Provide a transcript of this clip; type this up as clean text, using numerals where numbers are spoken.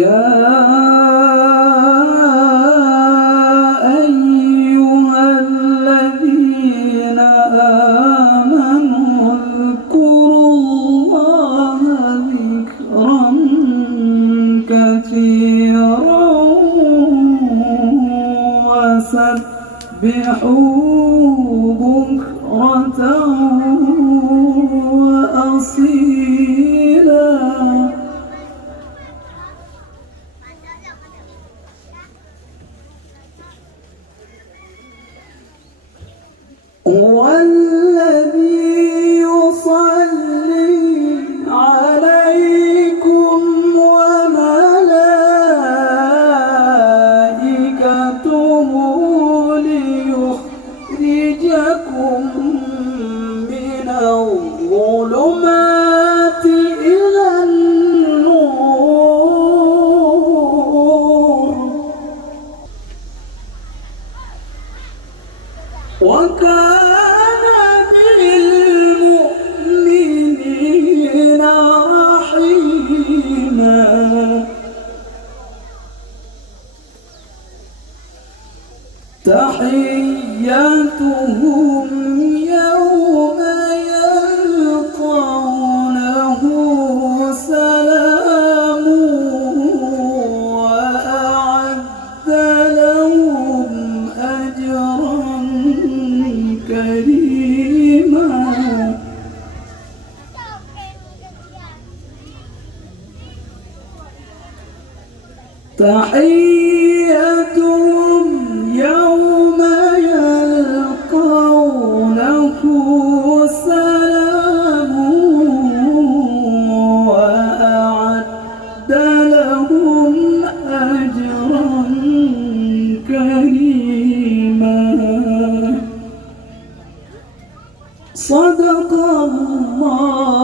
يا أيها الذين آمنوا اذكروا الله ذكرا كثيرا وسبحوه بكرة وأصيلا. هو الذي يصلي عليكم وملائكته ليخرجكم من الظلمات إلى النور وكان بالمؤمنين رحيما. تحيتهم يوم يلقونه سلام وأعد لهم أجرا كريما. تحيتهم يوم يلقونه سلام وأعد لهم أجرا كريما. صدق الله